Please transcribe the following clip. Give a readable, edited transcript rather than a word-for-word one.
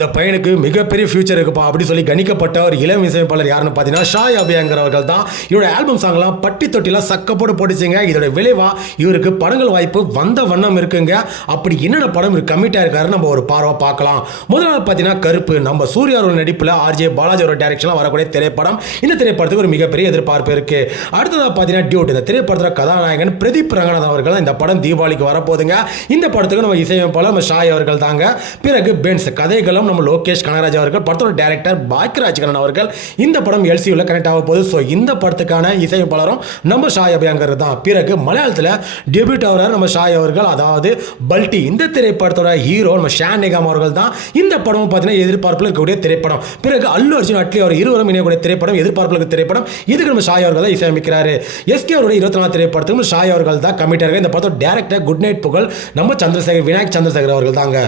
இந்த பையனுக்கு மிகப்பெரிய ஃபியூச்சர் இருக்குப்பா அப்படி சொல்லி கணிக்கப்பட்ட ஒரு இளம் இசையமைப்பாளர் யாருன்னு பார்த்தீங்கன்னா ஷாய் அபியங்கரவர்கள் தான். இவரோட ஆல்பம் சாங்லாம் பட்டி தொட்டிலாம் சக்கப்போடு போட்டுச்சுங்க. இதோட விளைவா இவருக்கு படங்கள் வாய்ப்பு வந்த வண்ணம் இருக்குங்க. அப்படி என்னென்ன படம் இவர் கமிட் ஆயிருக்காரு நம்ம ஒரு பார்வை பார்க்கலாம். முதலாவது பார்த்தீங்கன்னா கருப்பு, நம்ம சூர்யாவோட நடிப்பில் ஆர்ஜே பாலாஜியோட டைரக்ஷனில் வரக்கூடிய திரைப்படம். இந்த திரைப்படத்துக்கு ஒரு மிகப்பெரிய எதிர்பார்ப்பு இருக்கு. அடுத்ததாக பார்த்தீங்கன்னா டியூட், இந்த திரைப்படத்தில் கதாநாயகன் பிரதீப் ரங்கநாதன் அவர்கள். இந்த படம் தீபாவளிக்கு வரப்போகுதுங்க. இந்த படத்துக்கு நம்ம இசையமைப்பாளர் நம்ம ஷாய் அவர்கள் தாங்க. பிறகு பென்ஸ் கதைகளும் நம்ம லோகேஷ் கனகராஜ் அவர்கள், படத்தோட டைரக்டர் பாக்யராஜ் கண்ணன் அவர்கள். இந்த படம் எல்சியூல கனெக்ட் ஆக போகுது. ஸோ இந்த படத்துக்கான இசையமைப்பாளரும் நம்ம ஷாய் அபியங்கர் தான். பிறகு மலையாளத்தில் டெபியூட் ஆகிறார் நம்ம ஷாய் அவர்கள், அதாவது பல்டி. இந்த திரைப்படத்தோட ஹீரோ நம்ம ஷான் நிகாம் அவர்கள் தான். இந்த படம் பார்த்தீங்கன்னா எதிர்பார்ப்பில் இருக்கக்கூடிய திரைப்படம். பிறகு அல்லு அர்ஜுன் அட்லி அவர் இருவரும் இணையக்கூடிய திரைப்படம், எதிர்பார்ப்பில் இருக்க திரைப்படம். இதுக்கு நம்ம ஷாய் அவர்கள் தான் இசையமைக்கிறாரு. எஸ்கே அவருடைய 24 திரைப்படத்துக்கு நம்ம ஷாய் அவர்கள் தான் கமிட் ஆகிறார். இந்த படத்தோட டைரக்டர் குட் நைட் புகழ் நம்ம சந்திரசேகர் விநாயக் சந்திரசேகர் அவர்கள் தாங்க.